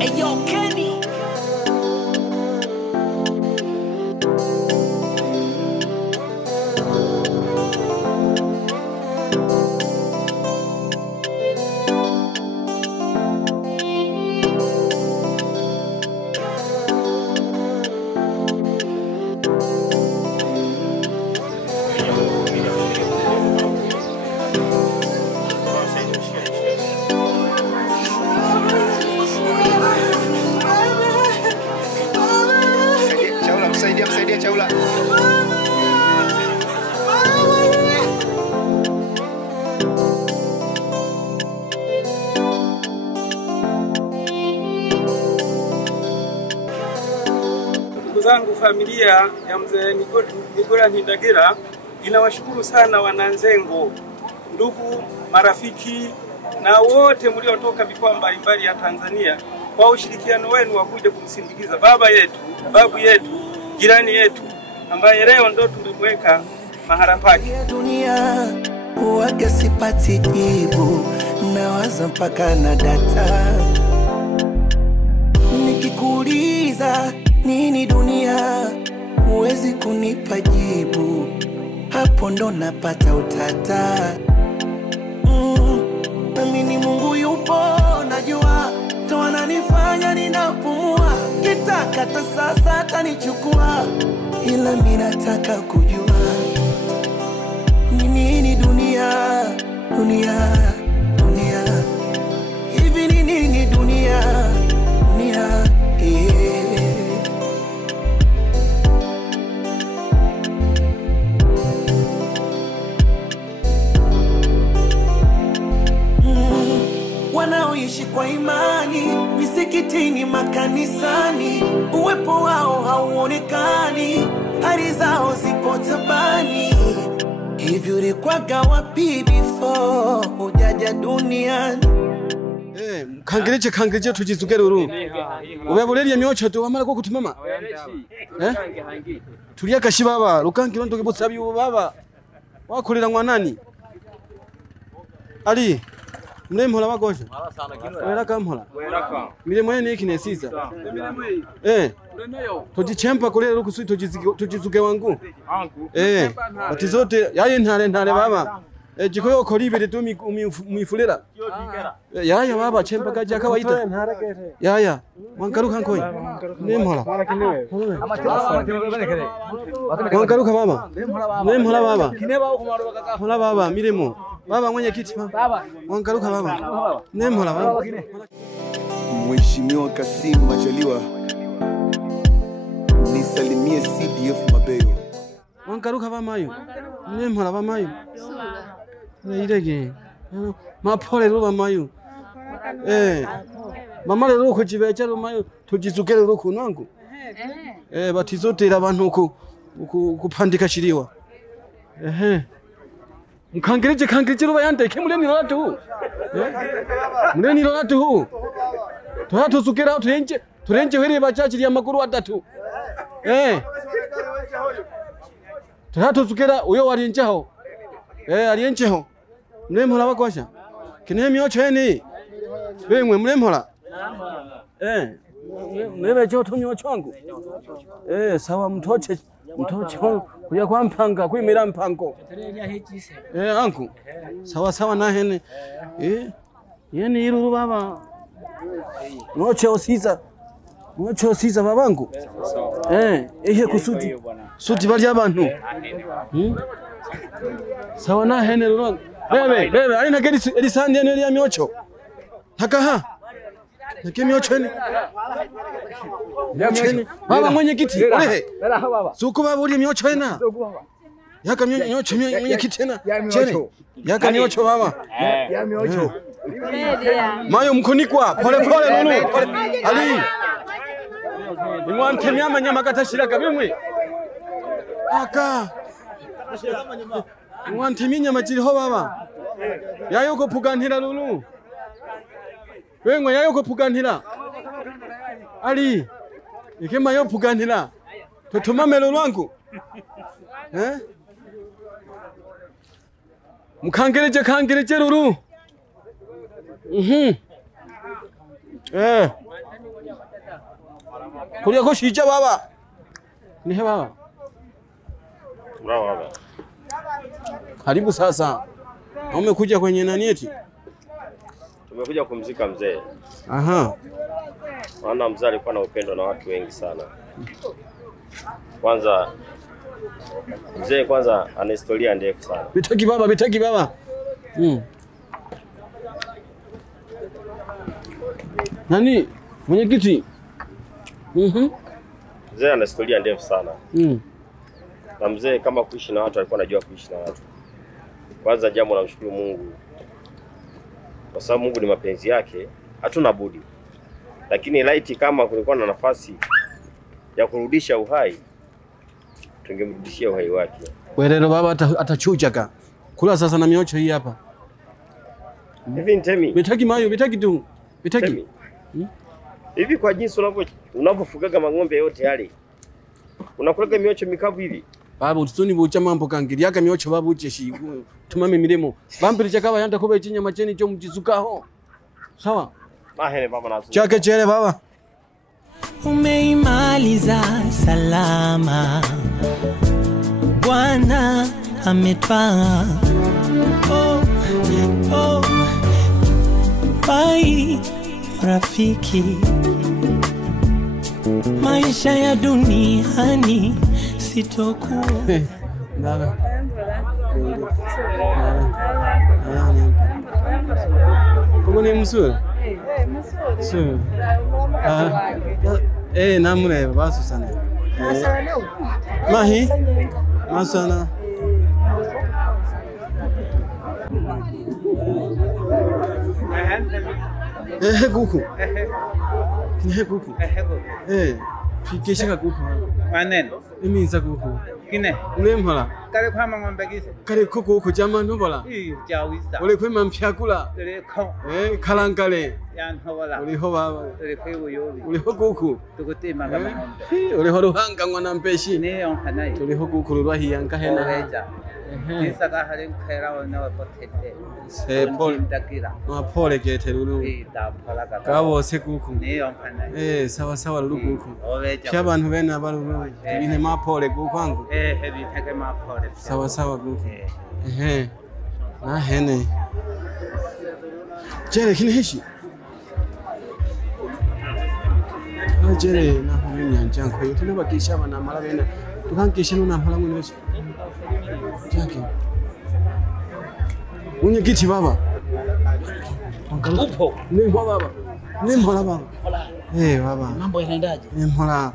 Ayo Kenny. Msaidia Chaula. Ndugu zangu, familia ya mzee Nigola Ntindagila inawashukuru sana wananzengo, ndugu, marafiki na wote mliotoka mikoa mbalimbali ya Tanzania kwa ushirikiano wenu wa kuja kumsindikiza baba yetu, babu yetu, jirani yetu ambaye leo ndo tumemweka mahala pake. Dunia huwaga sipati jibu, nawaza mpaka na data. Nikikuuliza nini dunia, huwezi kunipa jibu, hapo ndo napata utata. Namini Mungu yupo, najua ndo ananifanya ninapumua, kitaka hata sasa atanichukua, ila mimi nataka kujua nini dunia, dunia, dunia. Hivi ni nini dunia, dunia, wanaoishi kwa imani misikitini, makanisani, uwepo wao hauonekani, hali zao zipo tabani. Hivi ulikwaga wapi before hujaja duniani? Kangereje tujizugere uru. Ubebulerie myocho tu amara ko kutumama. Tulia kashibaba rukangi ndo kibutsabi baba. Wakulira mwanani? Ali mlemhola bagosha. Welaka mhola. Mire mwene ikinesiza. Tujichempa kule rukusu tujizuge wangu. Ati zote yaye ntare baba. Jikoyo kolibere tu mifulera. Yaya baba chempa kaja kawaida. Yaya wangaruka nkoi. Nemhola. Wangaruka baba. Nemhola baba. Hola baba miremo. Baba mwenye kiti baba. Wangaruka baba. Nemhola baba. Mheshimiwa Kassim Majaliwa, nisalimie CDF Mabeyo. Wangaruka baba mayo. Nemhola baba mayo. Irege. Mapole ruba mayo. Mama lero ko jibecha rumayo tujizugere ruko nangu. Batizotera abantu kupandika shiriwa. Mkangereje ruba yandeke muleni ratu. Muleni ratu. Turatuzugera turenje were bachachiri amakuru atatu. Turatuzugera uyo warinjaho. Aliencheho. Mlemhola bagosha. Kinemyo cheni. Bemwe mlemhola. Mlebe choto nyo changu. Sawa mtoche kuya kwa mpanga kuimira mpango. Anku. Sawa na hene. Yeni iruru baba. Noche osiza babangu. Ehe kusudi. Sudi bali abantu. Sawa na hene ruranga. Bebe, alina geri elisandi ene ya myocho. Hakaha. Nake myocho ni. Baba mwenye kiti. Suku baba uli myocho ena. Yaka myocho mwenye kiti ena. Chene. Yaka myocho baba. Ya myocho. Mayo mkunikwa. Pole lulu. Ali. Imwante myama nyama katashiraka bimwe. Aka. Mwantiminya majiriho baba. Yayoko puganira lulu. Wengwe yayoko puganira. Ali. Ikema yo puganira. Totumame lulwangu. Mkangereje lulu. Kulia ko shija baba. Ni baba. Bravo baba. Karibu sasa. Umekuja kwenye nani eti? Tumekuja kumzika mzee. Aha. Maana mzee alikuwa na upendo na watu wengi sana. Kwanza mzee ana historia ndefu sana. Bitaki baba. Nani? Mwenyekiti. Mzee ana historia ndefu sana. Na mzee kama kuishi na watu alikuwa anajua kuishi na watu. Kwanza jambo namshukuru Mungu. Kwa sababu Mungu ni mapenzi yake, hatuna budi. Lakini laiti kama kulikuwa na nafasi ya kurudisha uhai, tungemrudishia uhai wake. Welelo baba atachuchaka. Kula sasa na miocho hii hapa. Hivi ntemi. Bitaki tu. Bitaki. Hivi kwa jinsi unavyofugaga mang'ombe yote yale. Unakulaga miocho mikavu hivi. Baba utusoni bucha mambo kangiri yaka miocho baba uche shigu. Tumame miremo. Bampiri chakaba yanda kobe chinya macheni cho mchizukaho. Sawa? Mahene baba nazo. Chake chele baba. Umeimaliza salama. Bwana ametwaa. Bai rafiki. Maisha ya duniani sitokuwa. Ndaga. Kuko ni msuri? Msuri. Namune basu sana. Mahi? Masana. Kuku. Kuku. Pikesha kuku. Manen. Iminza kuku. Kine. Ulemhola. Kale kwa ng'ombe gise. Kale kuku jama nobola. Jawisa. Ule kwema mpyakula. Kale ko. Kalangale. Yan hobola. Ule ho baba. Kale kwe yobi. Ule ho kuku. Tukutima kama ng'ombe. Ule ho ruhanga ngwana mpeshi. Ne on hanai. Ule ho kuku rwahiyanka hena. Oreja. Nisa ka halen khera wana wa potete. Se pole. Ndakira. Ma pole kete lulu. Da phala ka. Kabo se kuku. Ne on hanai. Sawa lulu kuku. Oreja. Shabantu bena balulu. Ibine ma pole kuku wangu. Hebi take ma pole. Sawa kuku. Na hene. Jere kini heshi. Jere na hunya njanko yote na bakisha bana mara bena. Tukankisha na mhala ngone weshi. Jake. Mwenyekiti baba. Upo. Nembo baba. Baba. Baba. Mambo yanaendaje? Mhola.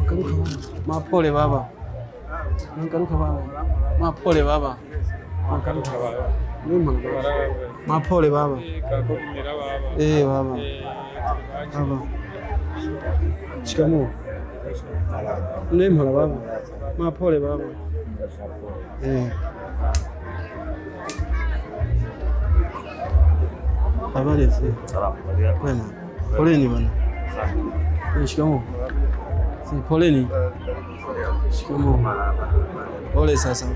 Mkaruka baba. Mapole baba. Mkaruka baba. Mapole baba. Mkaruka baba. Baba. Mapole baba. Baba. Baba. Shikamoo. Mhola baba. Mapole baba. Habari zenu. Salamu. Kwema. Poleni bwana. Shikamoo. Poleni. Shikamoo. Pole sasa.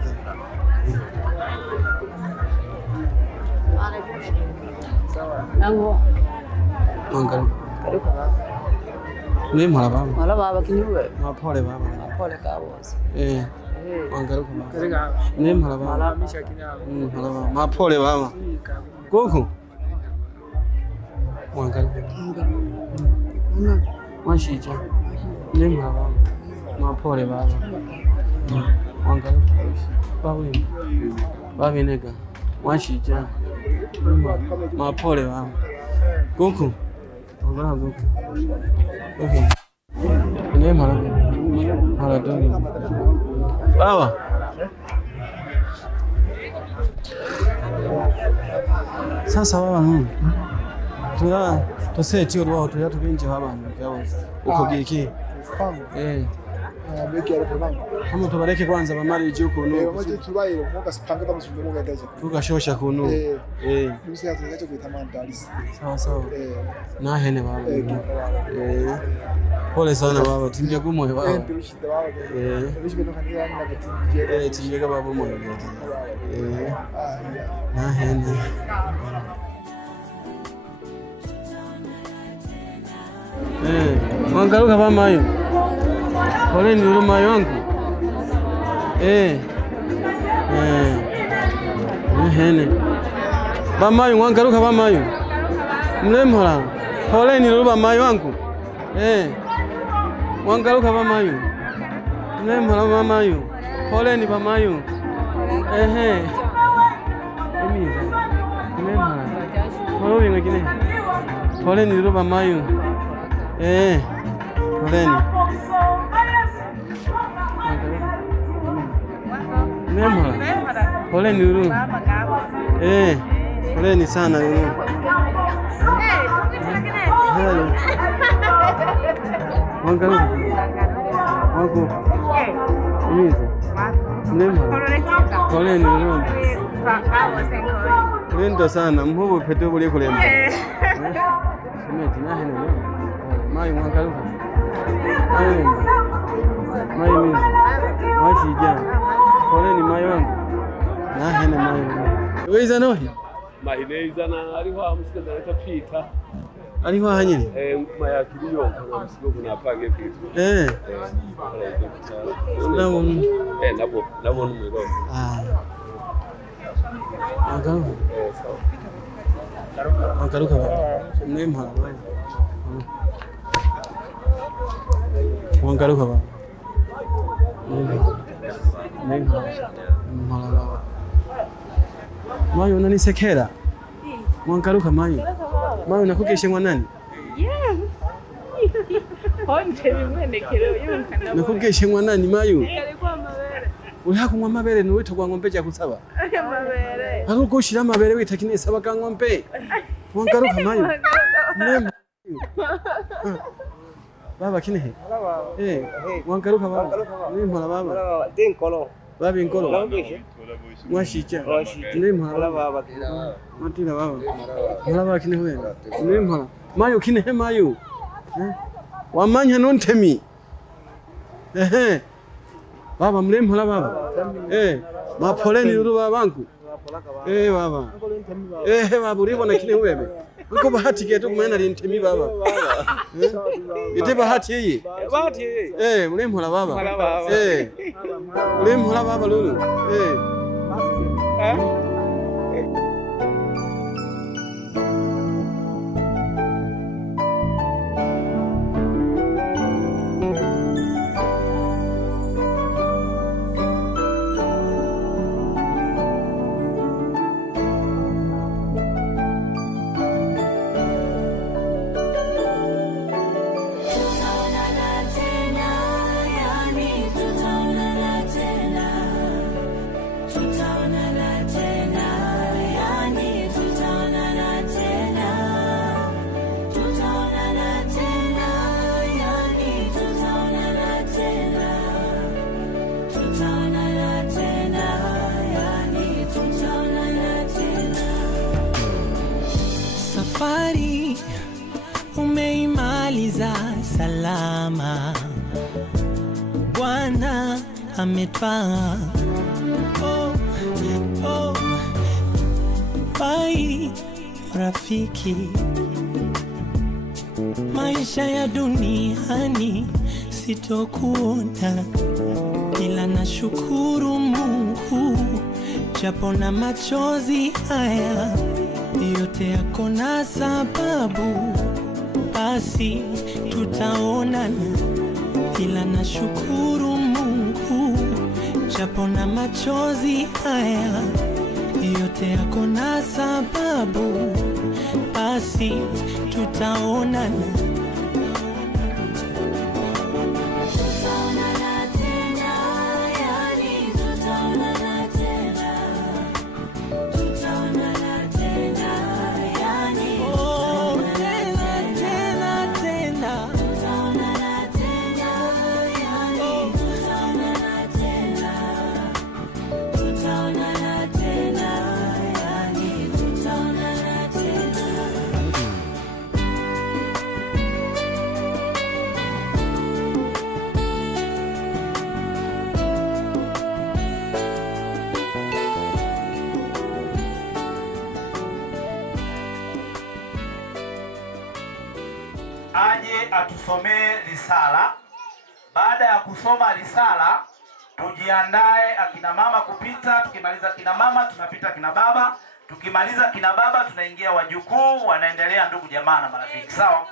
Nango. Mangalo. Karibu baba. Mhola baba. Mhola baba kinyuwe. Mapole baba. Mapole kabozi. Mangalo baba. Mhola baba. Mala misha kinya. Mhola baba. Mapole baba. Kuku. Mangalo. Mwashija. Mhola baba. Mapole baba. Mangalo. Babu. Babu nega. Mwashija. Mapole baba. Kuku. Mangalo kuku. Okay. Ini malah dong. Baba. Sasa baba tuseti urwa tuyatukenge baba uko giki. Beki ya nangu. Kama tubareke kwanza bamari juko no. Moja tubaye moka sipanga tamusunde moka gaje. Tukashosha kuno. Nusi ya tunacho kuitamani dalisi. Sawa. Na hene baba. Pole sana baba, tingia kumoyo baba. Turushite baba. Turushike ndo kanisa na kitinje. Tingia baba moyo. Na hene. Wangaruka bamayo. Poleni ulu mayo wangu. Hene. Bamayo wangaruka bamayo. Mlemhola. Poleni ulu bamayo wangu. Wangaruka bamayo. Mlemhola bamayo. Poleni bamayo. Emiza. Mlemhola. Mwawi ngakine. Poleni ulu bamayo. Poleni. Mlemhola. Poleni ulu. Poleni sana ulu. Wangaruka. Wangu. Emiza. Mlemhola. Poleni ulu. Lento sana mhubu petu buli kulemba. Semeti na hene. Mai wangaruka. Mai mimi. Washija. Poleni mai wangu. Na hene mai. Weza nohi. Mahineza na ariho amusigaza leta pita. Ariho hanyine. Maya kiriyo kana musigo kuna page pita. Nabo numero. Wangaruka baba. Mlemhola. Wangaruka baba. Mlemhola. Mayo unanisekera? Wangaruka mayo. Mayo nakukeshe nani? Honje bimwenekero yunkana. Nakukeshe nani mayo? Uhakunywa amabere ni wita kwa ng'ombe cya kusaba. Amabere. Ako gushira amabere wita kinesaba ka ng'ombe. Wangaruka mayo. Baba kinehe. Wangaruka baba. Mlemhola baba. Dinkolo. Baba inkolo. Mwashicha. Mlemhola baba. Matila baba. Baba kinehe. Mlemhola. Mayo kinehe mayo. Wamanya nontemi. Baba mlemhola baba. Mapoleni ulu babangu. Baba. Baba uribona kine wewe. Uko bahati ketu kumena lintemi baba. Ite bahati yeye. Bahati yeye. Mlemhola baba. Mlemhola baba lulu. Safari umeimaliza salama, Bwana ametwaa. Bai rafiki, maisha ya duniani sitokuona, ila nashukuru Mungu japo na machozi haya yote yako na sababu, basi tutaonana, ila nashukuru Mungu japo na machozi haya yote yako na sababu, basi tutaonana. aje atusomee risala. Baada ya kusoma risala, tujiandae akina mama kupita. Tukimaliza kina mama, tunapita kina baba. Tukimaliza kina baba, tunaingia wajukuu, wanaendelea ndugu jamaa na marafiki. Sawa?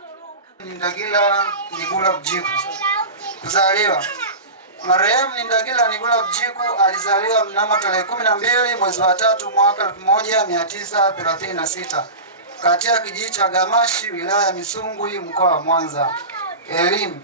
Ndagila Nigula Bjiku. Kuzaliwa. Marehemu Ndagila Nigula Bjiku alizaliwa mnamo tarehe 12 mwezi wa 3 mwaka 1936 katika kijiji cha Gamashi, wilaya ya Misungwi, mkoa wa Mwanza. Elimu.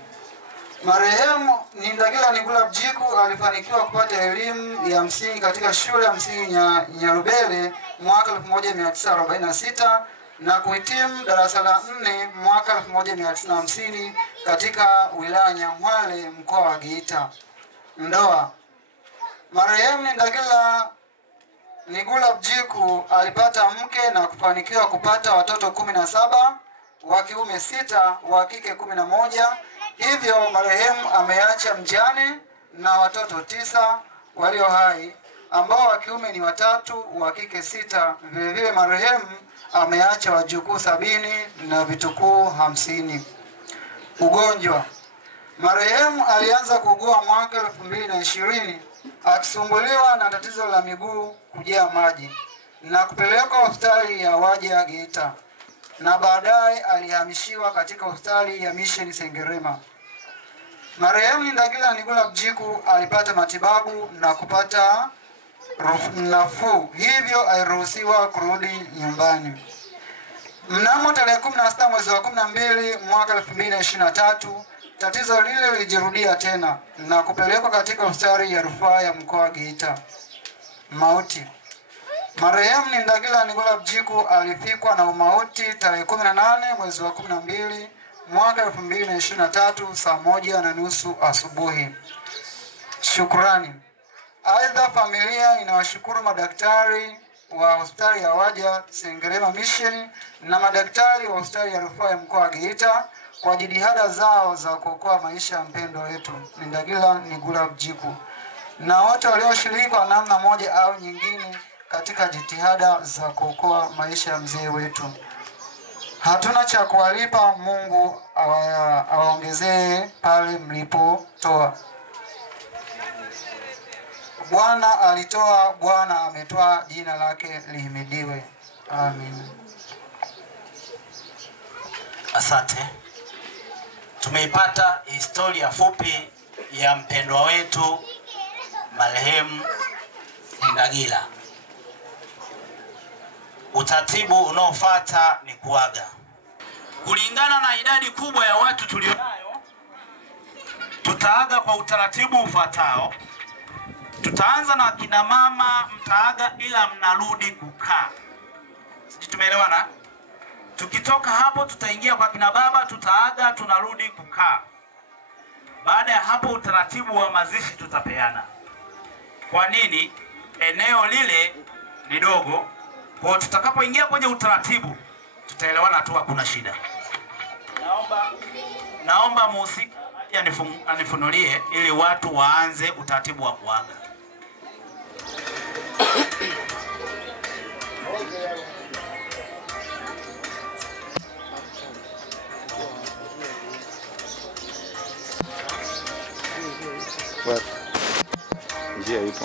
Marehemu Ndagila Nigula Bjiku alifanikiwa kupata elimu ya msingi katika shule ya msingi Nyarubele mwaka 1946 na kuhitimu darasa la 4 mwaka 1950 katika wilaya Nyang'hwale, mkoa wa Geita. Ndoa. Marehemu Ndagila Nigula Bjiku alipata mke na kufanikiwa kupata watoto 17, wa kiume 6, wa kike 11. Hivyo marehemu ameacha mjane na watoto 9 walio hai, ambao wa kiume ni 3, wa kike 6. Vile vile marehemu ameacha wajukuu 70 na vitukuu 50. Ugonjwa. Marehemu alianza kuugua mwaka 2020 akisumbuliwa na tatizo la miguu kujaa maji na kupelekwa hospitali ya Waja Geita, na baadaye alihamishiwa katika hospitali ya Mission Sengerema. Marehemu Ndagila Nigula Bjiku alipata matibabu na kupata nafuu, hivyo aliruhusiwa kurudi nyumbani. Mnamo tarehe 16 mwezi wa 12 mwaka 2023 tatizo lile lilijirudia tena na kupelekwa katika hospitali ya rufaa ya mkoa wa Geita. Mauti. Marehemu Ndagila Nigula Bjiku alifikwa na umauti tarehe 18 mwezi wa 12 mwaka 2023 saa 1:30 asubuhi. Shukrani. Aidha, familia inawashukuru madaktari wa hospitali ya Waja Sengerema Mission na madaktari wa hospitali ya rufaa ya mkoa wa Geita kwa jitihada zao za kuokoa maisha ya mpendwa wetu Ndagila Nigula Bjiku na wote walioshiriki kwa namna moja au nyingine katika jitihada za kuokoa maisha ya mzee wetu. Hatuna cha kuwalipa, Mungu awaongezee pale mlipotoa. Bwana alitoa, Bwana ametoa, jina lake lihimidiwe. Amen. Asante. Tumeipata historia fupi ya mpendwa wetu marehemu Ndagila. Utaratibu unaofuata ni kuaga. Kulingana na idadi kubwa ya watu tulionayo, tutaaga kwa utaratibu ufuatao. Tutaanza na kina mama, mtaaga ila mnarudi kukaa. Sisi tumeelewana? Tukitoka hapo tutaingia kwa kina baba, tutaaga, tunarudi kukaa. Baada ya hapo utaratibu wa mazishi tutapeana. Kwa nini? Eneo lile ni dogo. Kwa tutakapoingia kwenye utaratibu tutaelewana tu, hakuna shida. Naomba muhusika anifunulie ili watu waanze utaratibu wa kuaga. Njia ipo.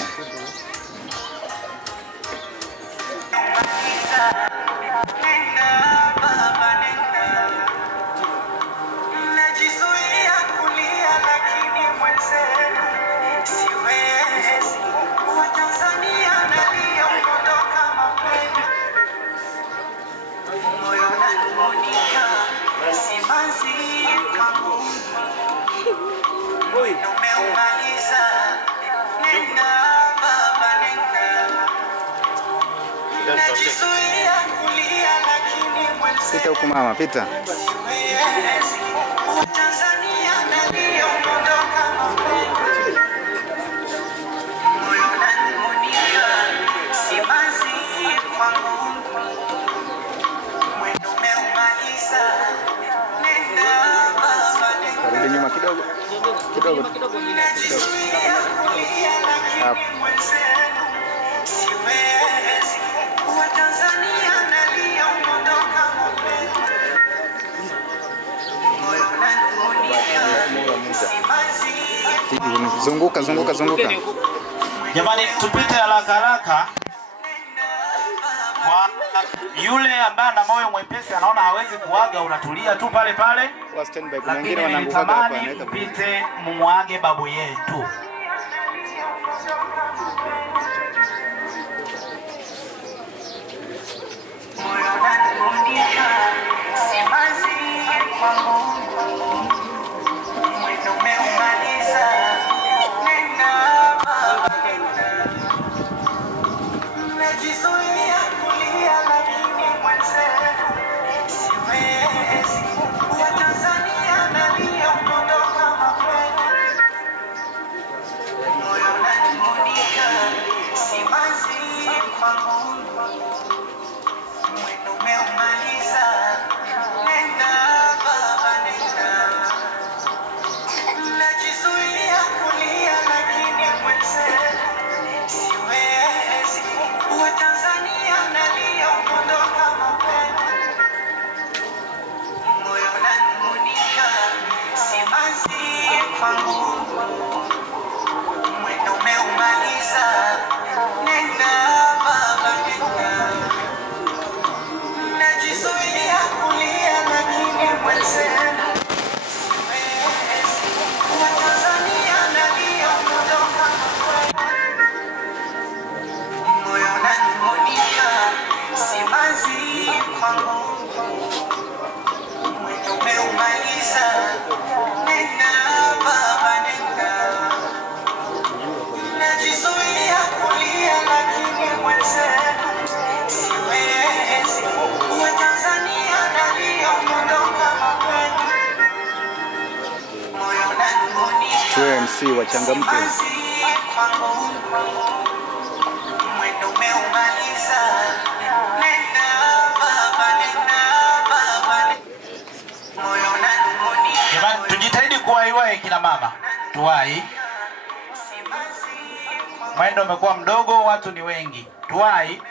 Najizuia kulia lakini mwenzenu siwezi. Watanzania naliondoka mapema, moyo unanung'unika, simanzi kwangu umeumaliza. Nenda baba nenda. Najizuia kulia lakini mwenzenu Pita huku mama, pita. Tanzania naliondoka mapema, moyo unanung'unika, simanzi kwangu mwendo umeumaliza. Nenda baba nenda. Karudi nyuma kidogo. Kidogo tu. Najizuia kulia lakini mwenzenu siwezi. Watanzania naliondoka mapema, Zunguka. Jamani, tupite haraka. Kwa yule ambaye ana moyo mwepesi anaona hawezi kuaga, unatulia tu pale. Lakini nilitamani mpite mumwage babu yetu. MC wachangamke. Jamani, tujitahidi kuwaiwai kina mama. Tuwai. Mwendo umekuwa mdogo, watu ni wengi. Tuwai.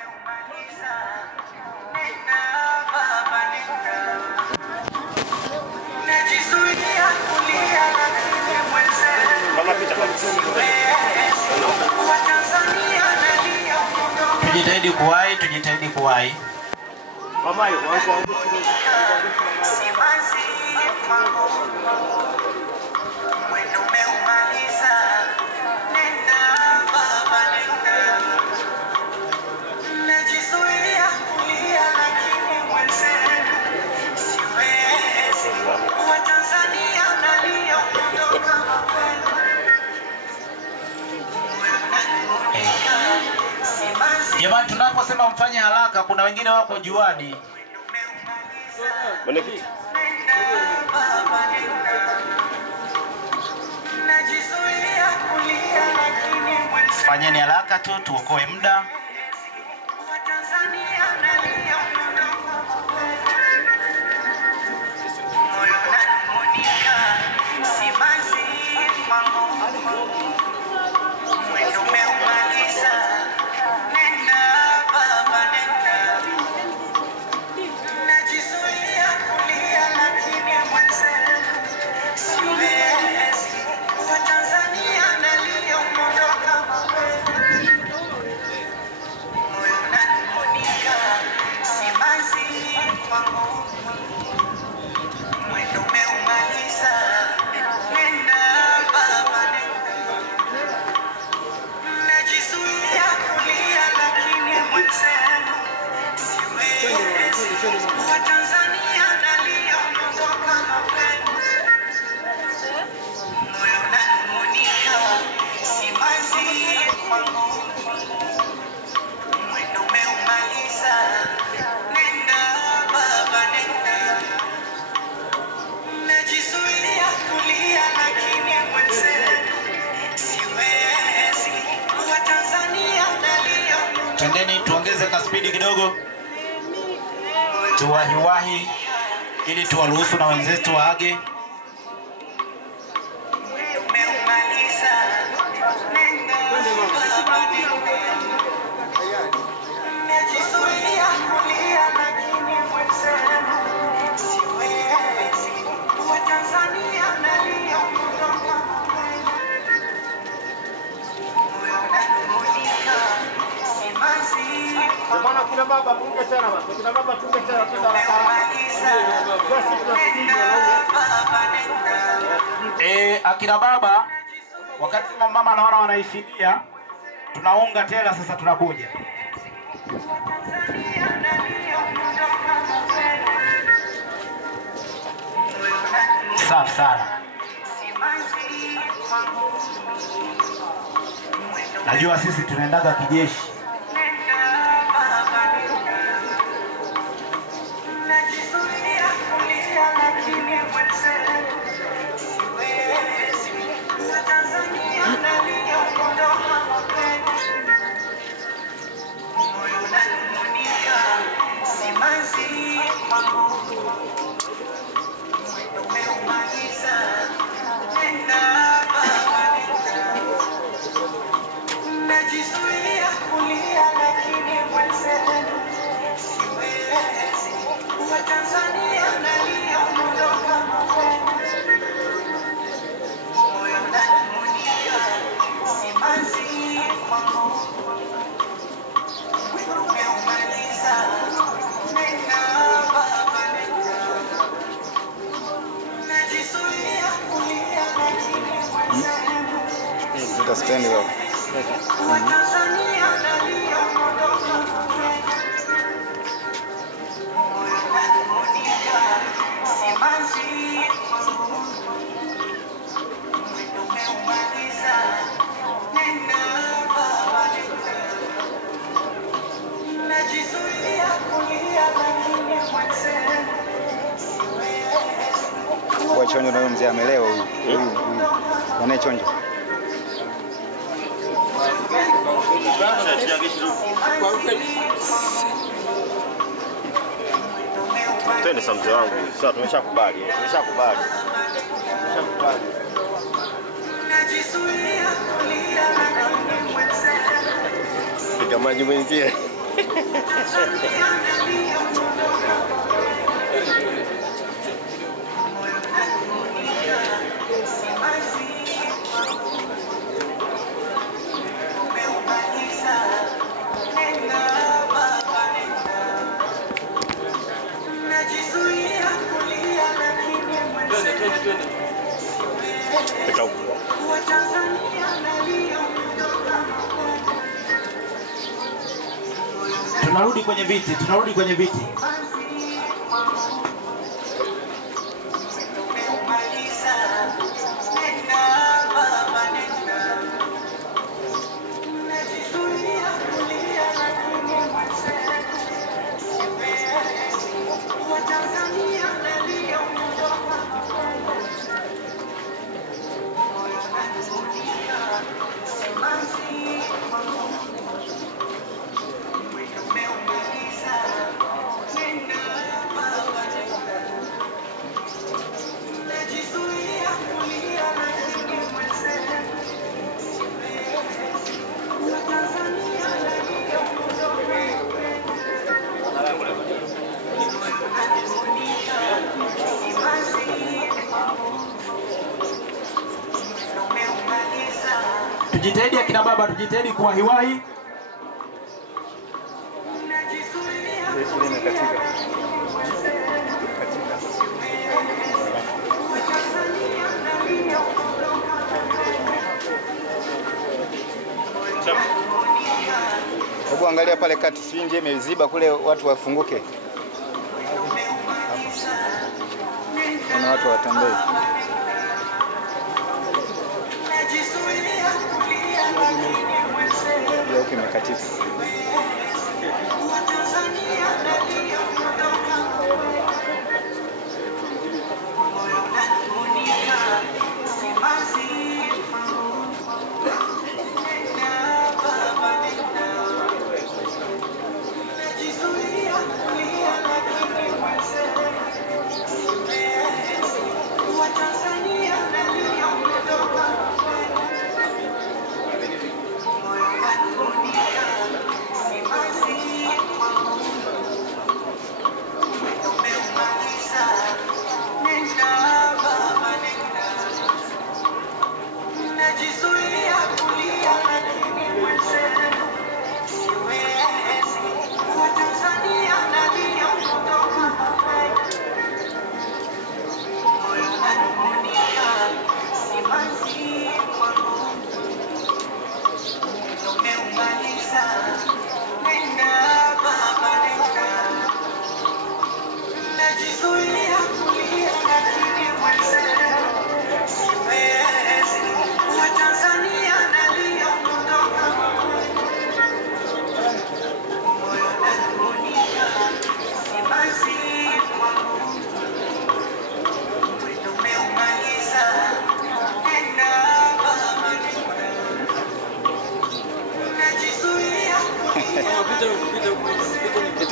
Tujitahidi kuwai. Jamani, tunaposema mfanye haraka, kuna wengine wako juani. Fanyeni haraka tu, tuokoe muda. Twendeni tuongeze kaspidi kidogo. Tuwahi ili tuwaruhusu na wenzetu waage. baba punge tena basi. Kina baba punge tena tenda la akina baba wakati mama naona wanaishidia tunaunga tena sasa tunakuja. Safi sana. Najua sisi tunaendaga kijeshi. Stand up. Wachonjo na mzee amelewa huyu. Wanachonjo. Twende sa mzee wangu. Sasa tumeshakubali. Piga maji mwenzie. Tunarudi kwenye viti. Tujitahidi akina baba, tujitahidi kuwahiwahi. Hebu angalia pale kati sinje imeziba kule watu wafunguke. Kuna watu watembei. Ya huko imekatika.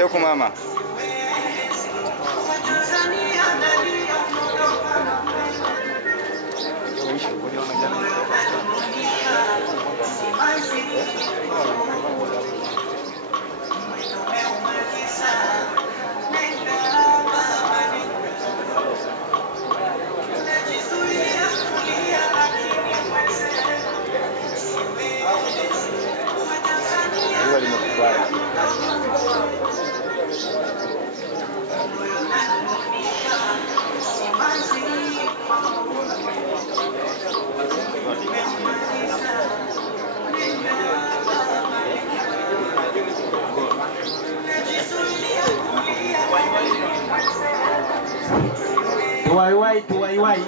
huku mama. Tuwaiwai.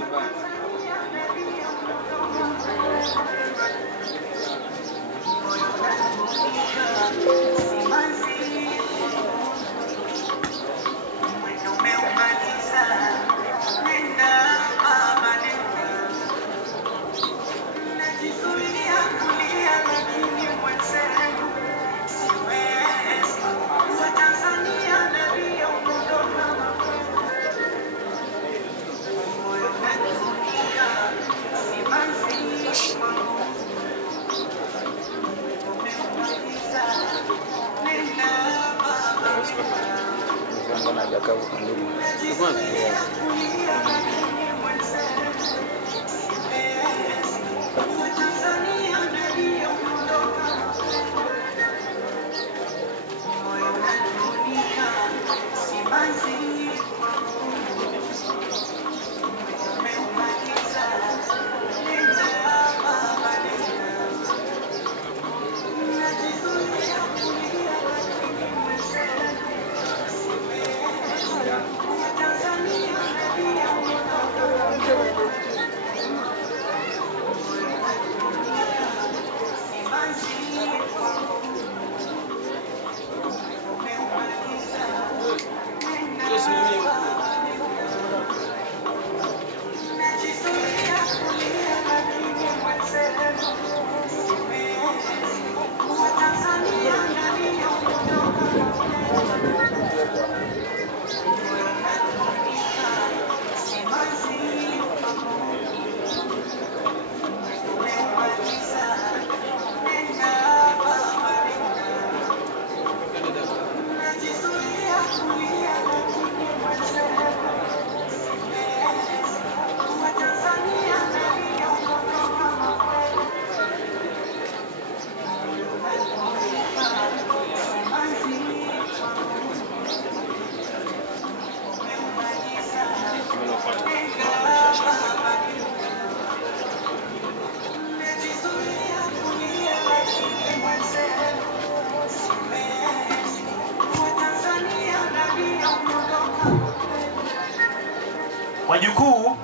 Wajukuu,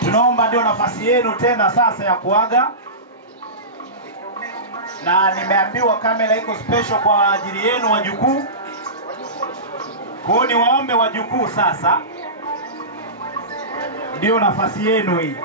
tunaomba ndio nafasi yenu tena sasa ya kuaga, na nimeambiwa kamera iko special kwa ajili yenu wajukuu. Kwa hiyo niwaombe wajukuu sasa, ndio nafasi yenu hii.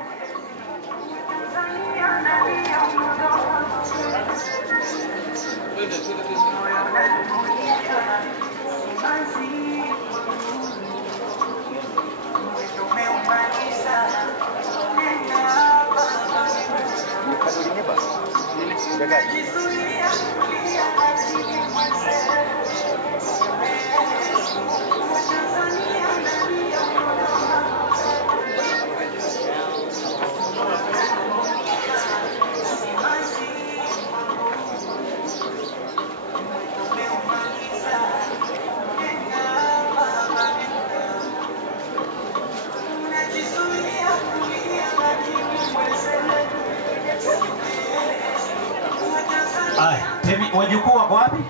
Wajukuu wako wapi?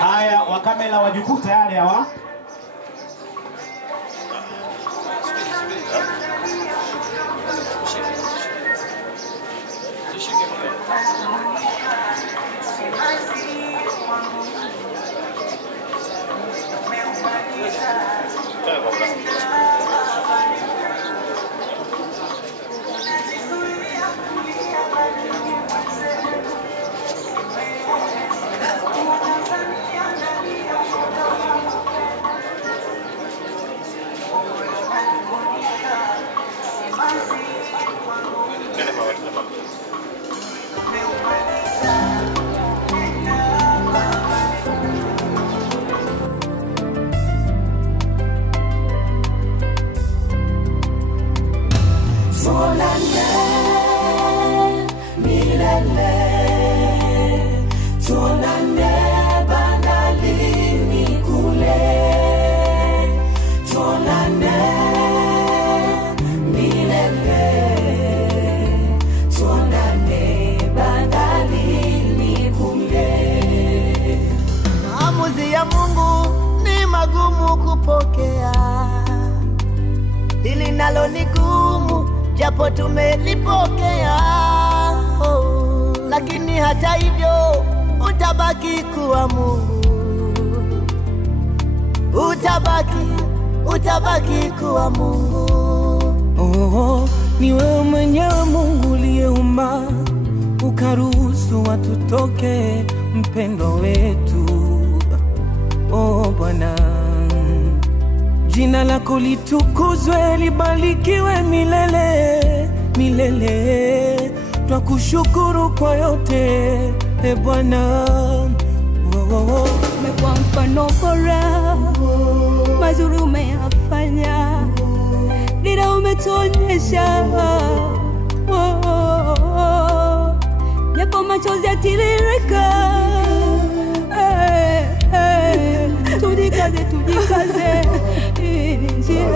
Haya, wakamela wajukuu tayari hawa. japo tumelipokea, lakini hata hivyo utabaki kuwa Mungu, utabaki kuwa Mungu. Oh, ni wewe mwenyewe Mungu uliyeumba, ukaruhusu watu toke, mpendo wetu. Oh Bwana, jina lako litukuzwe, libarikiwe milele milele. Twakushukuru kwa yote Bwana. Umekuwa mfano bora, mazuri umeyafanya, dira umetuonyesha, japo machozi yatiririka, tujikaze, hii ni njia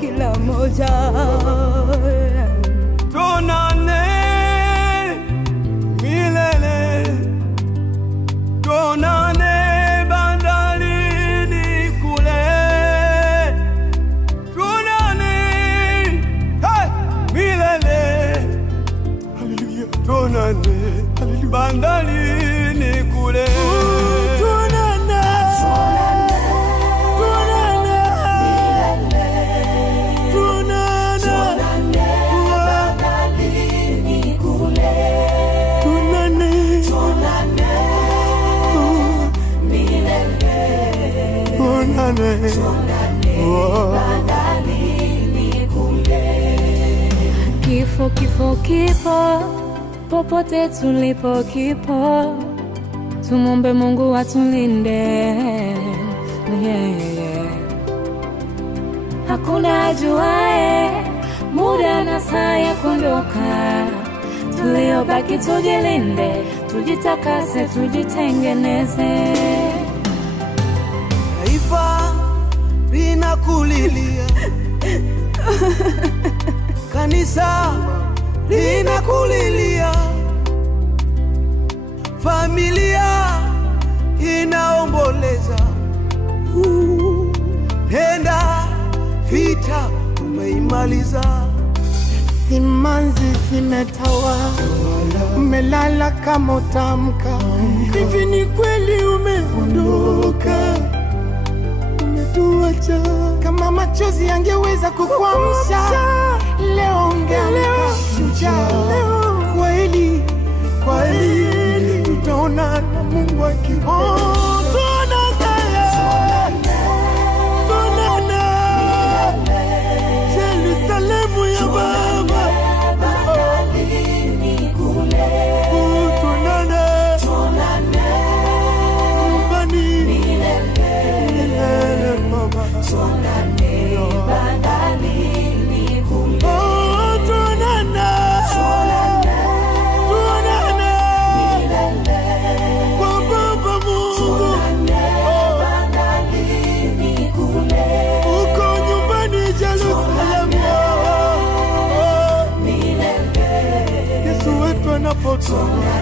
kila moja. Tuonane milele, tuonane bandarini kule, tuonane milele, haleluya, tuonane bandarini kule. Kifo popote tulipo kipo, tumombe Mungu atulinde. Hakuna ajuae muda na saa ya kuondoka, tuliobaki tujilinde, tujitakase, tujitengeneze. Taifa linakulilia, kanisa linakulilia, familia inaomboleza. Penda vita umeimaliza, simanzi zimetawa, umelala kama utamka. Hivi ni kweli umeondoka, umetuacha. Kama machozi yangeweza kukuamsha, leo ungeamka shujaa. Kweli kweli tutaona na Mungu akiona. Yerusalemu ya Baba, bandarini kule, tuonane nyumbani milele Baba, tuonane bandarini kule, tuonane milele kwa Baba Mungu, bandarini kule, uko nyumbani Yerusalemu. Yesu wetu anapotoka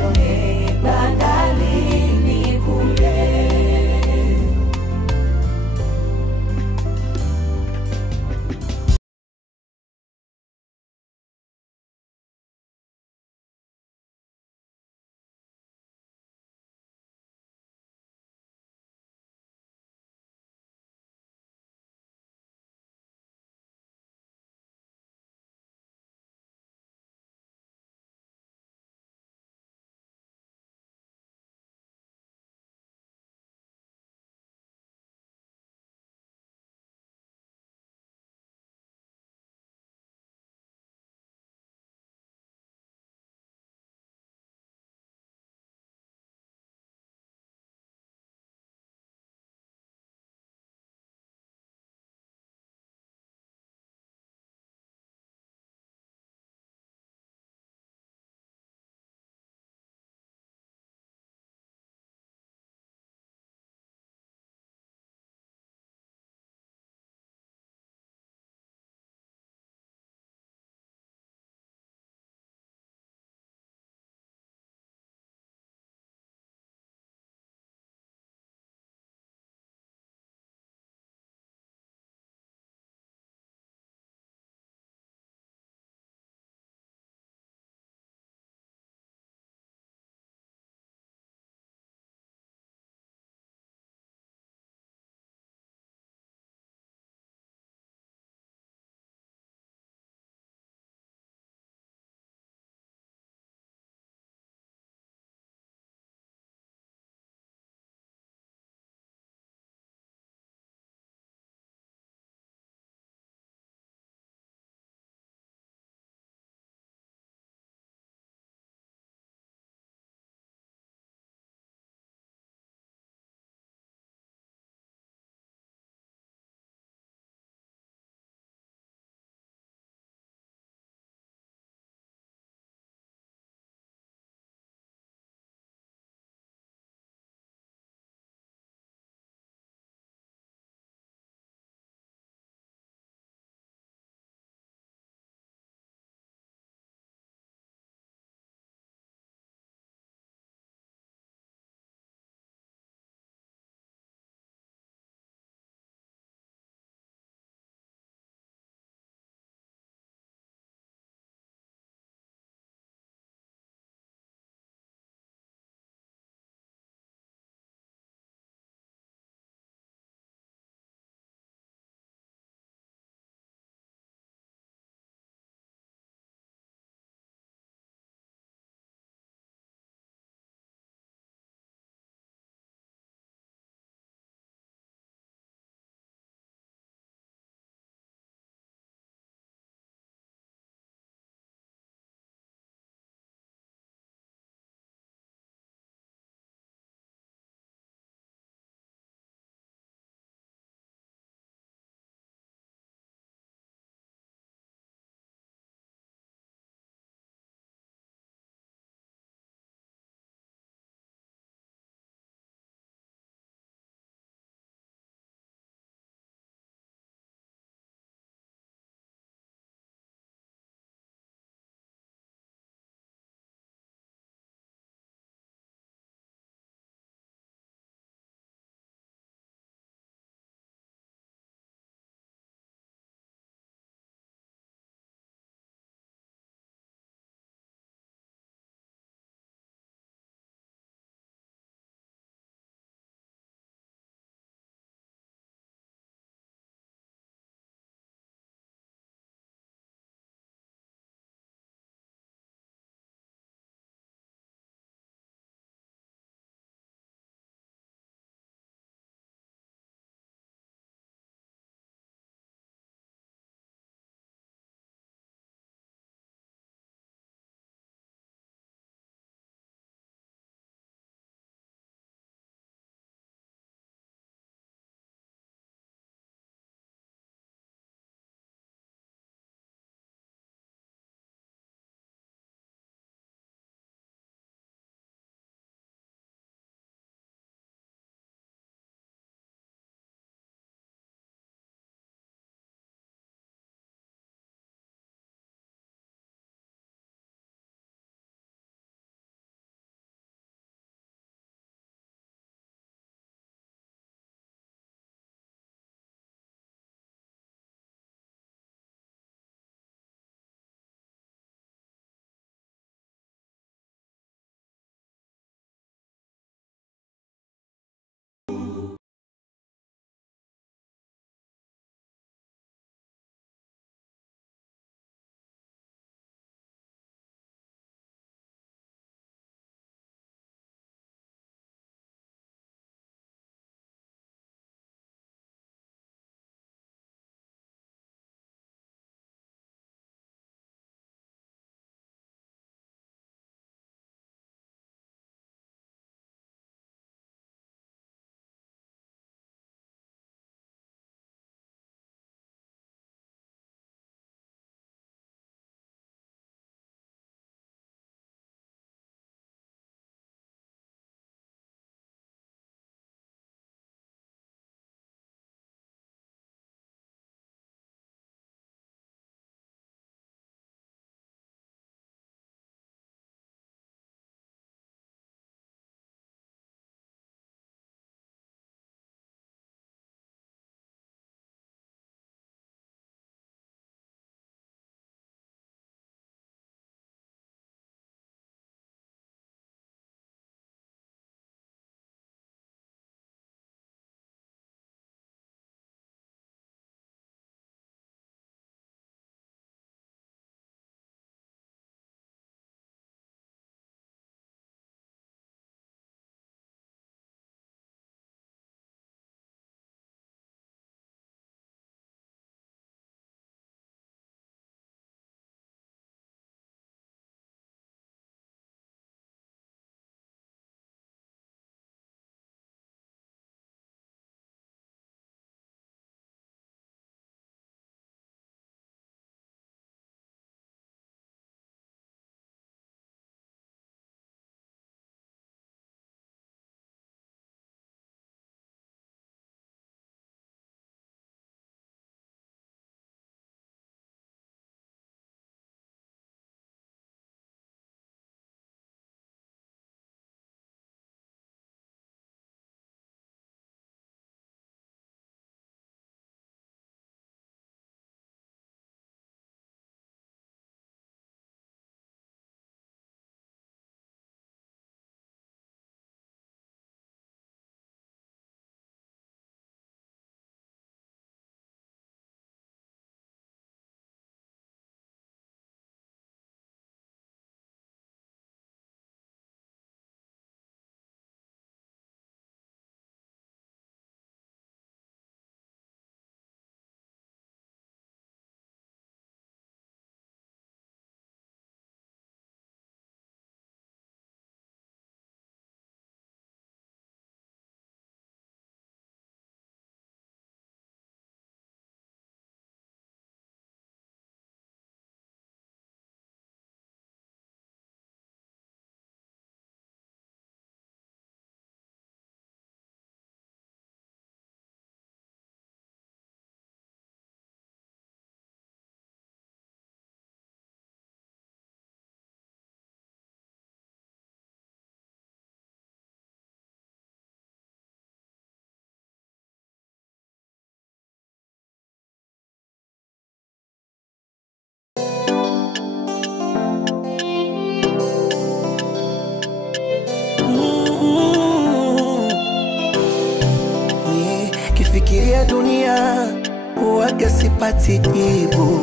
sipati jibu,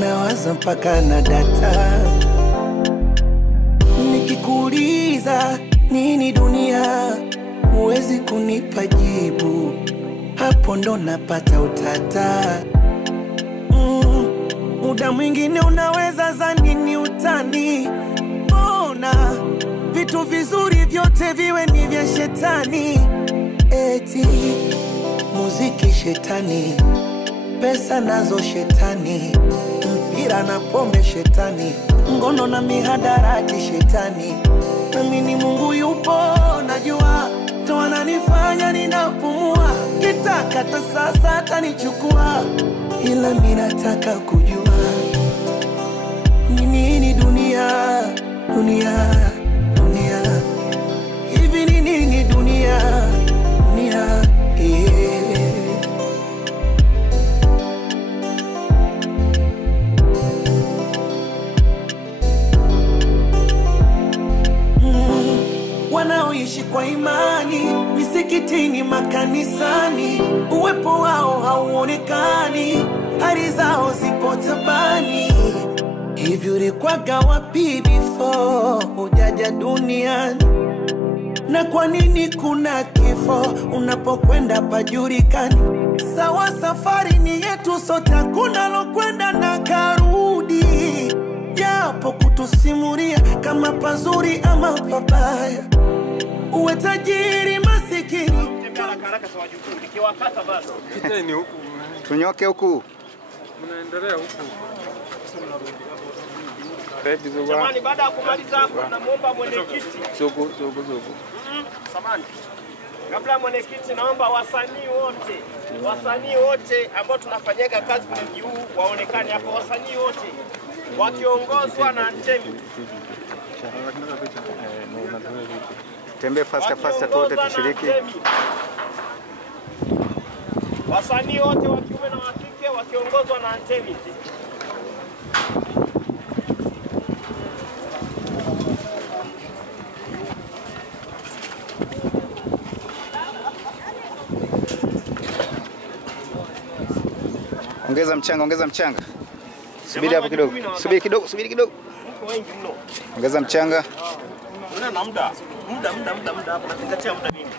nawaza mpaka na data. Nikikuuliza nini dunia, huwezi kunipa jibu, hapo ndo napata utata. Muda mwingine unaweza zani ni utani, mbona vitu vizuri vyote viwe ni vya shetani? Eti muziki shetani, pesa nazo shetani, mpira na pombe shetani, ngono na mihadarati shetani. Nami ni Mungu yupo najua, ndo ananifanya ninapumua, kitakata sasa atanichukua, ila mimi nataka kujua ni nini dunia, dunia, dunia, hivi ni nini dunia, dunia, wanaoishi kwa imani misikitini, makanisani, uwepo wao hauonekani, hali zao zipo tabani. Hivi ulikwaga wapi before hujaja duniani? Na kwa nini kuna kifo unapokwenda pajulikani? Sawa, safari ni yetu sote, hakuna lokwenda na karudi, japo kutusimulia kama pazuri ama pabaya, uwe tajiri masikini. Haraka sawa jukuu, nikiwakata basi. Ni huku. Tunyoke huku. Mnaendelea huku. Jamani, baada ya kumaliza hapo namuomba mwenyekiti. Soko. Samani. Kabla mwenyekiti, naomba wasanii wote ambao tunafanyaga kazi kwenye mji huu waonekane hapo, wasanii wote wakiongozwa na Ntemi. Tembea faster tuote tushiriki. Wasanii wote wa kiume na wa kike wakiongozwa na Ntemi. Ongeza mchanga. Subiri hapo kidogo. Subiri kidogo. Mko wengi mno. Ongeza mchanga. Una muda hapo, nazingatia muda mimi.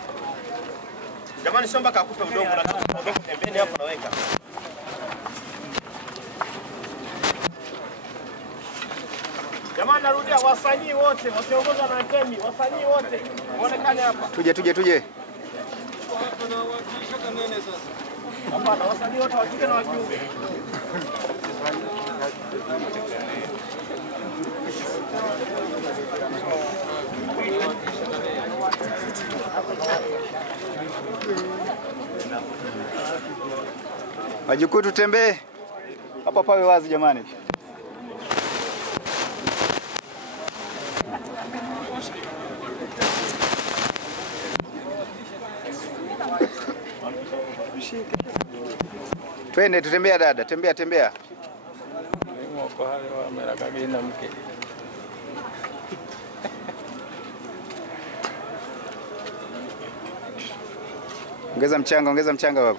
Jamani, sio mpaka akupe udongo, na udongo pembeni hapo naweka. Jamani, narudia, wasanii wote wakiongozwa na Ntemi, wasanii wote muonekane hapa. Tuje. Hapana, wasanii wote wa kike na wa kiume. Wajukuu tutembee. Hapa pawe wazi jamani. Twende tutembea dada, tembea. Ongeza mchanga baba.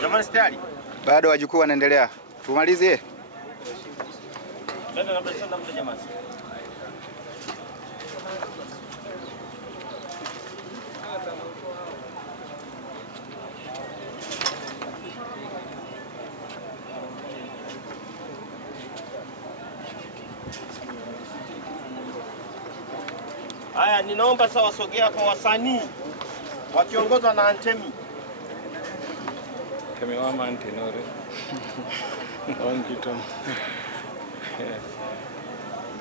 Jamani, stari. Bado wajukuu wanaendelea. Tumalizie. Nenda jamani. Haya, ninaomba sasa wasogea kwa wasanii wakiongozwa na Ntemi. Ntemi wa mantenore. Onkito.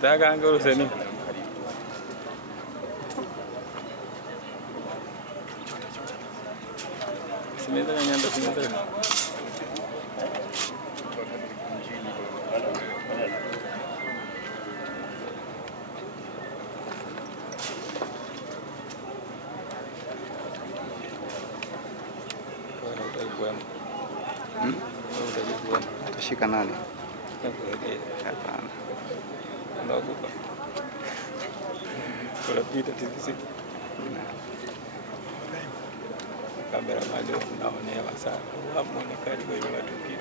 Daga ngoro seni. Simeza nyanda simeza. Utashika nani? Hapana. Kula vita TVC. Kamera mali unaonewa sana. Hamuonekani kwa hiyo matukio.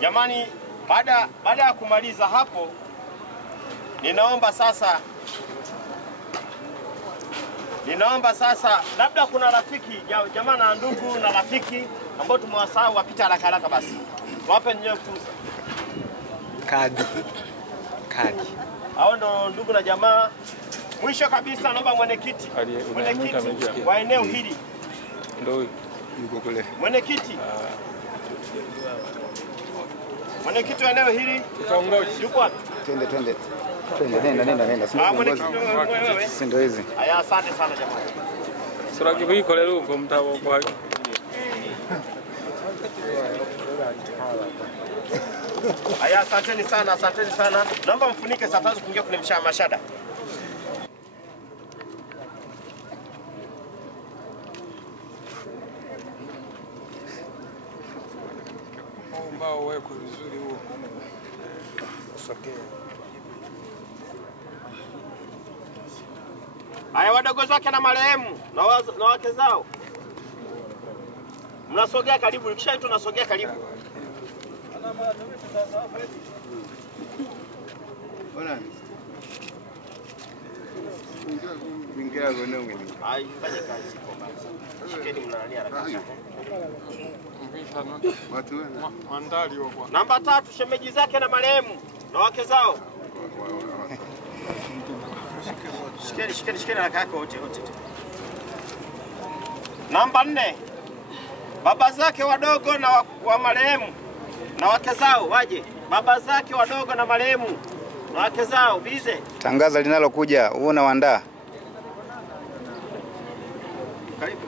Jamani, baada ya kumaliza hapo, ninaomba sasa labda kuna rafiki jamaa na ndugu na rafiki ambao tumewasahau wapita haraka basi. Wape nyewe fursa. Kadi. Hao ndo ndugu na jamaa. Mwisho kabisa naomba mwenyekiti wa eneo hili. Ndio yuko kule. Mwenyekiti wa eneo hili yuko wapi? Twende. Nenda. Si ndio hizi. Haya, asante sana jamani. Sura kibiko leo kwa mtao kwa. Haya, asanteni sana. Naomba mfunike safari kuingia kwenye mashada. Ambao weko vizuri huo. Sogea. Haya, wadogo zake na marehemu na wake zao. Mnasogea karibu, kisha tunasogea karibu. Ona. Ingia gone ngene. Ai, fanya kazi kwa basi. Shikeni mnalia haraka. Watu mandali wako. Namba 3, shemeji zake na marehemu na wake zao. Shikeni haraka yako wote. Namba 4, baba zake wadogo na wa marehemu na wake zao waje. Baba zake wadogo na marehemu na wake zao bize. Tangaza linalokuja, uona waandaa.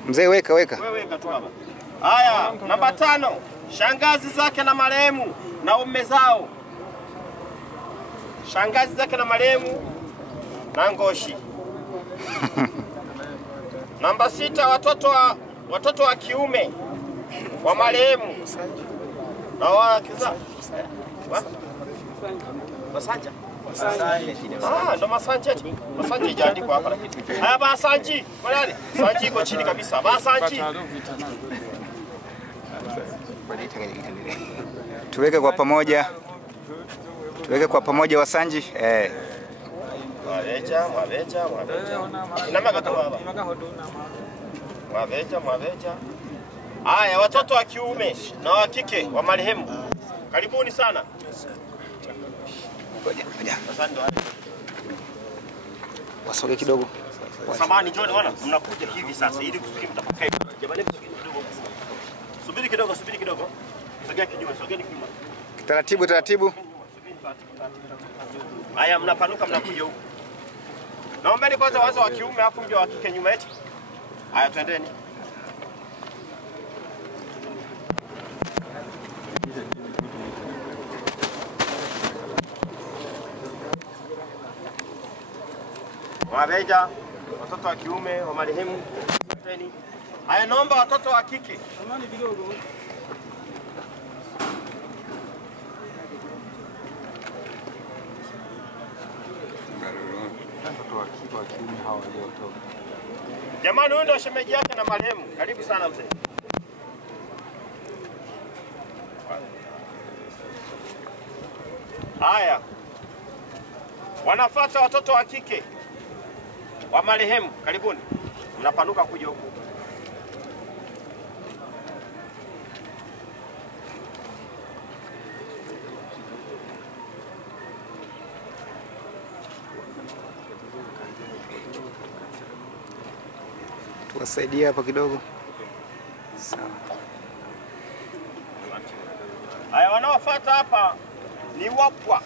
Mzee weka. Wewe weka tu baba. Haya, namba 5, shangazi zake na marehemu na umme zao. Shangazi zake na marehemu na ngoshi. Namba 6, watoto wa kiume wa marehemu na wake zao. Masanja. Ndo Masanja. Masanja ijaandikwa hapa lakini. Haya Basanji, kwani? Sanji iko chini kabisa. Basanji. Tuweke kwa pamoja Wasanji. Mwabeja. Inamaka baba. Mwabeja. Haya, watoto wa kiume na wa kike wa marehemu. Karibuni sana. Asante. Wasoge kidogo. Samahani njoni wana, mnakuja hivi sasa ili kusudi mtapokaa. Jamani kidogo. Subiri kidogo. Sogea kinyuma. Taratibu. Haya, mnapanuka mnakuja huko. Naombeni kwanza wazo wa kiume afu mje wa kike nyuma yetu. Haya, twendeni. Wabeja, watoto wa kiume wa marehemu. Haya, naomba watoto wa kike. Samahani kidogo. Jamani, huyu ndio shemeji yake na marehemu. Karibu sana mzee. Haya, wanafuata watoto wa kike wa marehemu. Karibuni, mnapanuka kuja huku. Tuwasaidie hapa kidogo. Sawa. Haya, wanaofuata hapa ni wapwa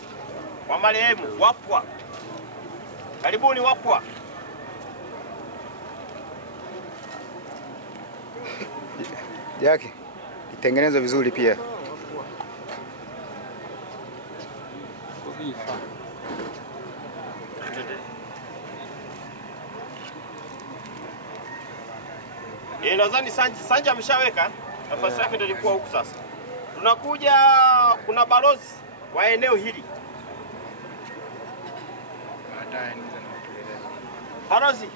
wa marehemu. Wapwa, karibuni wapwa. Jake, itengenezwe vizuri pia. Nadhani Sanji ameshaweka nafasi yake, ndio ilikuwa huku sasa. Tunakuja, kuna balozi wa eneo hili. Baadaye Barozi.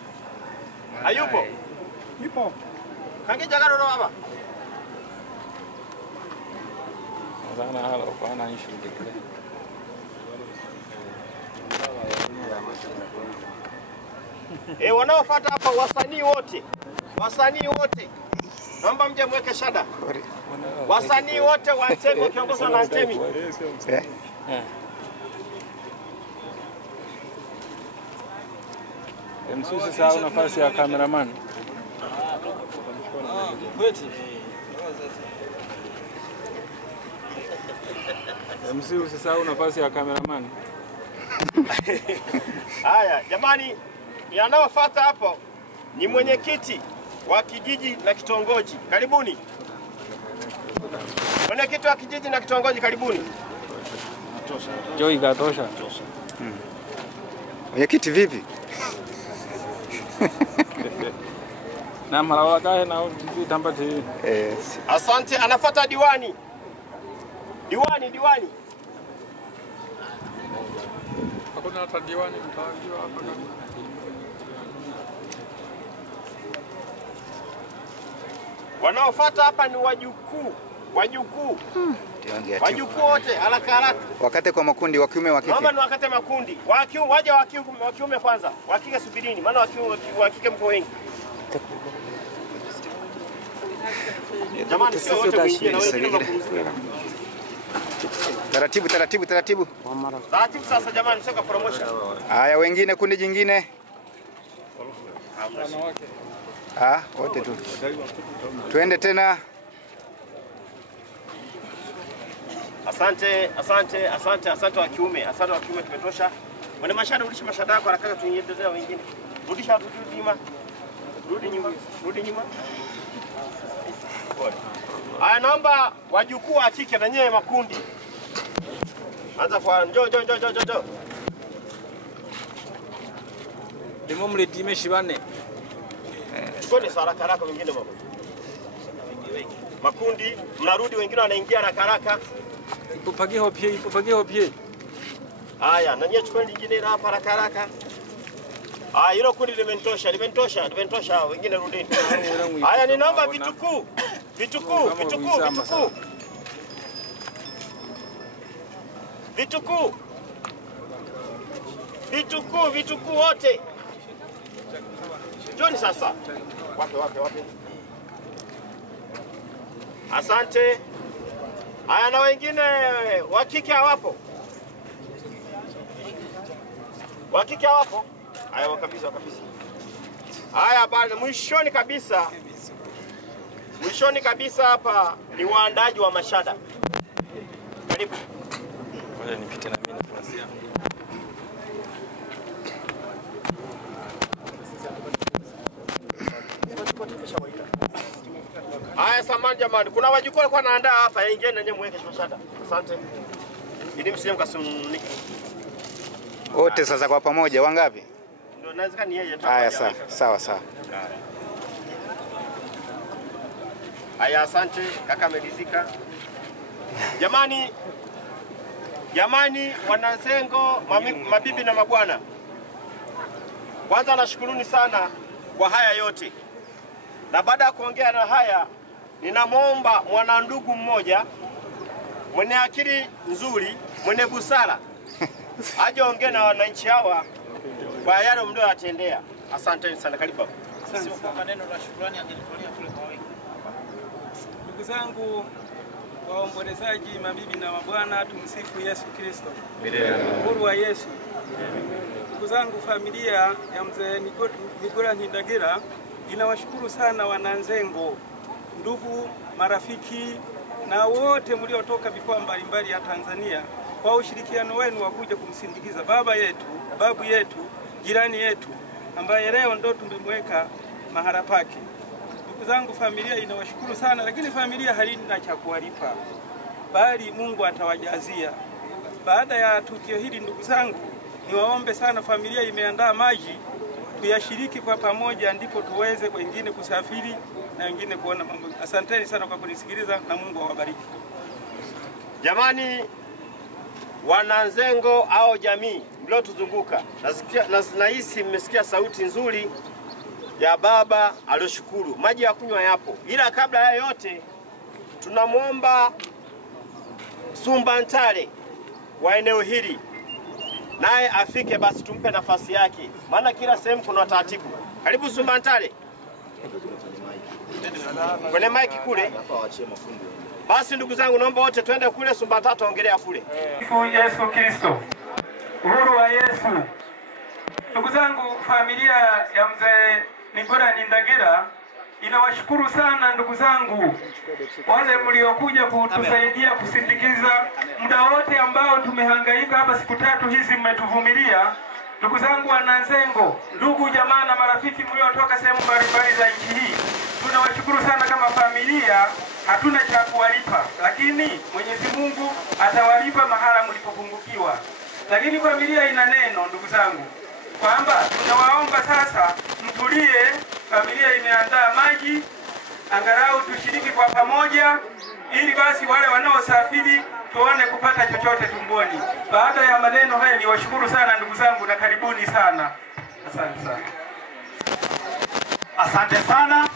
Hayupo? Yupo. Kangija garoro hapa. Sana hala kwa anaishi ndikile. Wanaofuata hapa wasanii wote. Naomba mje mweke shada. Wasanii wote wa Ntengo kiongozwa na Ntemi. Msusi sawa nafasi ya cameraman. MC usisahau nafasi ya cameraman. Haya, jamani, yanayofuata hapo ni mwenyekiti wa kijiji na kitongoji. Karibuni. Mwenyekiti wa kijiji na kitongoji, karibuni. Joy katosha. Mwenyekiti vipi? Na marawa kae na vitambati. Asante, anafuata diwani. Diwani. Hakuna hata diwani mtawajiwa hapa kama. Wanaofuata hapa ni wajukuu. Wajukuu wote haraka. Wakate kwa makundi wa kiume wa kike. Naomba ni wakate makundi. Waje wa kiume kwanza. Wa kike subirini, maana wa kike mko wengi. Jamani, sio wote kuingia na wengine mapumziko. Taratibu. Taratibu sasa jamani, sio promotion. Haya, wengine kundi jingine. Wote tu. Twende tena. Asante wa kiume. Asante wa kiume tumetosha. Mwana mashada, rudisha mashada yako haraka tuendelee wengine. Rudisha nyuma. Rudi nyuma. Haya, naomba wajukuu wa kike na nyewe makundi. Anza kwa njoo. Demo mletime shibane. Chukoni haraka wengine mama. Makundi, mnarudi wengine wanaingia haraka. Ipopage hopie. Haya, na nyie chukoni lingine hapa haraka. Hilo kundi limentosha, wengine rudini. Haya, ninaomba vitukuu. Vitukuu wote. Njoni sasa. Wape. Asante. Haya, na wengine wa kike hawapo? Haya, kabisa. Haya, bana, mwishoni kabisa hapa ni waandaji wa mashada. Karibu. Ngoja nipite na mimi nafasi yangu. Haya, samahani jamani, kuna wajukuu walikuwa wanaandaa hapa, ingieni na nyinyi mweke mashada. Asante. Ili msije mkasumnike. Wote sasa kwa pamoja wangapi? Ndio naweza ni yeye tu. Haya, sawa. Haya, asante kaka, amelizika. Jamani, Wananzengo, mabibi na mabwana. Kwanza nashukuruni sana kwa haya yote. Na baada ya kuongea na haya, ninamwomba mwanandugu mmoja mwenye akili nzuri, mwenye busara aje ongea na wananchi hawa kwa yale mlioyatendea. Asanteni sana, karibu. Sisi kwa maneno la shukrani angelitolea kule kwa wengi. Ndugu zangu waombolezaji, mabibi na mabwana, tumsifu Yesu Kristo. Uhuru wa Yesu. Ndugu zangu, familia ya mzee Nigola Ntindagira inawashukuru sana Wananzengo, ndugu, marafiki na wote mliotoka mikoa mbalimbali ya Tanzania kwa ushirikiano wenu wa kuja kumsindikiza babu yetu, jirani yetu ambaye leo ndo tumemweka mahala pake. Ndugu zangu, familia inawashukuru sana, lakini familia halina cha kuwalipa, bali Mungu atawajazia. Baada ya tukio hili, ndugu zangu, niwaombe sana, familia imeandaa maji tuyashiriki kwa pamoja, ndipo tuweze wengine kusafiri na wengine kuona mambo. Asanteni sana kwa kunisikiliza na Mungu awabariki. Jamani, Wananzengo au jamii mliotuzunguka. Nahisi mmesikia sauti nzuri ya baba alioshukuru. Maji ya kunywa yapo, ila kabla ya yote tunamwomba Sumbantale wa eneo hili naye afike, basi tumpe nafasi yake, maana kila sehemu kuna taratibu. Karibu Sumbantale, kwenye maiki kule. Basi ndugu zangu, naomba wote twende kule Sumbantale tuongelea kule. Yesu Kristo, uhuru wa Yesu. Ndugu zangu, familia ya mzee Nigora Nindagira inawashukuru sana ndugu zangu wale mliokuja kutusaidia kusindikiza muda wote ambao tumehangaika hapa siku 3 hizi, mmetuvumilia. Ndugu zangu Wananzengo, ndugu jamaa na marafiki mliotoka sehemu mbalimbali za nchi hii, tunawashukuru sana kama familia. Hatuna cha kuwalipa, lakini Mwenyezi Mungu atawalipa mahala mlipopungukiwa. Lakini familia ina neno ndugu zangu, kwamba tunawaomba sasa mtulie. Familia imeandaa maji, angalau tushiriki kwa pamoja, ili basi wale wanaosafiri tuone kupata chochote tumboni. Baada ya maneno haya, niwashukuru sana ndugu zangu na karibuni sana. Asante sana. Asante sana.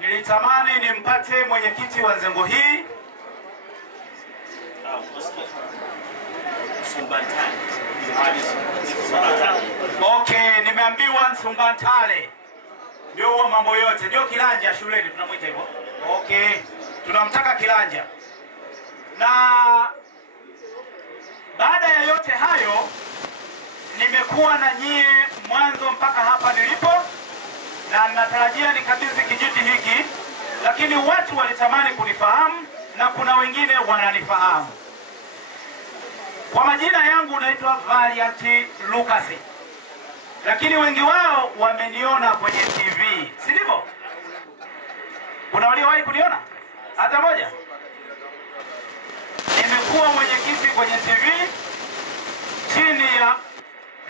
Nilitamani nimpate mwenyekiti wa Nzengo hii. Okay, nimeambiwa Sumbantale ndio mambo yote, ndio Kilanja shuleni tunamwita hivyo. Okay, tunamtaka Kilanja. Na baada ya yote hayo, nimekuwa na nyie mwanzo mpaka hapa nilipo, na natarajia nikabidhi kijiti hiki, lakini watu walitamani kunifahamu na kuna wengine wananifahamu. Kwa majina yangu naitwa Valiant Lucas, lakini wengi wao wameniona kwenye TV, si ndivyo? Kuna waliowahi kuniona hata moja? Nimekuwa mwenyekiti kwenye TV chini ya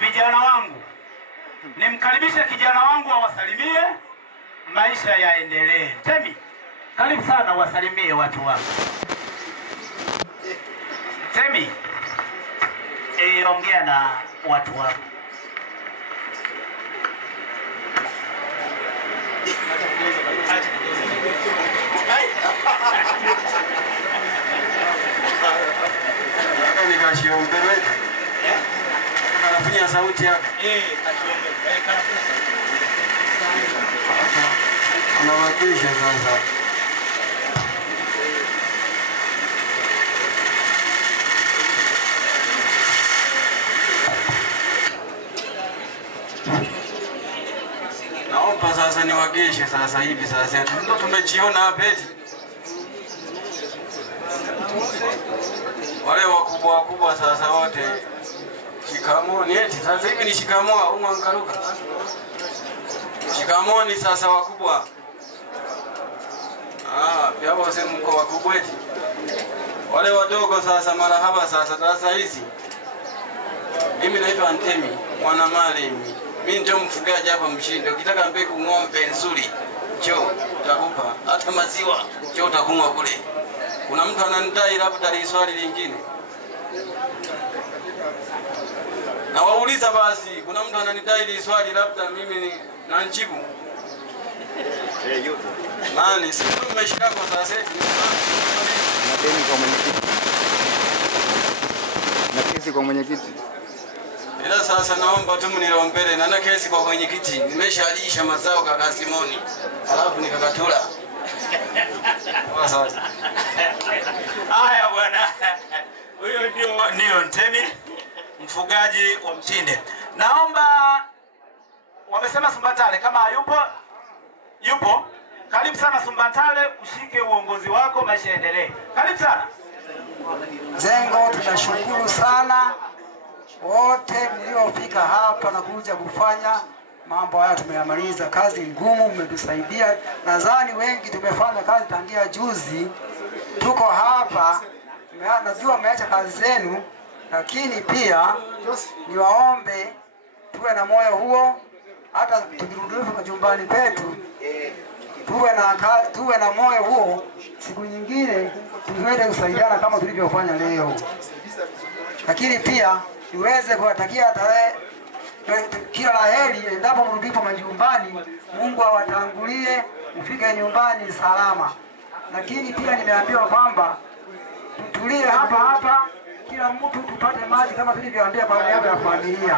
vijana wangu. Nimkaribishe kijana wangu awasalimie, maisha yaendelee. Temi, karibu sana, wasalimie watu wako. Temi, ongea na watu wako. Nikashiombele. Kanafanya sauti yako. Kanafanya sauti. Anawakilisha sasa. Naomba sasa niwakilishe sasa hivi sasa. Ndio tumejiona hapa eti. Wale wakubwa sasa wote shikamoni eti sasa hivi ni shikamoo au mwangaruka. Shikamoni sasa wakubwa. Pia wao sema mko wakubwa eti. Wale wadogo sasa marahaba sasa hizi. Mimi naitwa Antemi, mwana Malimi. Mimi ndio mfugaji hapa Mshinde. Ukitaka mbegu ng'ombe nzuri, njoo utakupa. Hata maziwa, njoo utakunywa kule. Kuna mtu ananidai labda ni swali lingine. Na wauliza basi, kuna mtu ananidai ni swali labda mimi na njibu. Yupo. Nani sisi tumeshika kwa sasa hivi. Na deni kwa mwenyekiti. Na kesi kwa mwenyekiti. Ila sasa naomba tu mniliombele na kesi kwa mwenyekiti. Nimeshalisha mazao kaka Simoni. Alafu nikakatula. Sasa. Haya bwana. Huyo ndio Ntemi, mfugaji wa Mshinde. Naomba, wamesema Sumbantale kama yupo. Karibu sana Sumbantale, ushike uongozi wako, maisha yaendelee. Karibu sana. Nzengo, tunashukuru sana wote mliofika hapa na kuja kufanya mambo haya. Tumeyamaliza, kazi ngumu, mmetusaidia. Nadhani wengi tumefanya kazi tangia juzi, tuko hapa. Najua mmeacha kazi zenu, lakini pia niwaombe tuwe na moyo huo, hata tukirudi majumbani petu tuwe na moyo huo. Siku nyingine tuweze kusaidiana kama tulivyofanya leo. Lakini pia niweze kuwatakia tarehe kila laheri endapo mrudipo majumbani. Mungu awatangulie mfike nyumbani salama. Lakini pia nimeambiwa kwamba tutulie hapa hapa, kila mtu tupate maji kama tulivyoambia kwa niaba ya familia.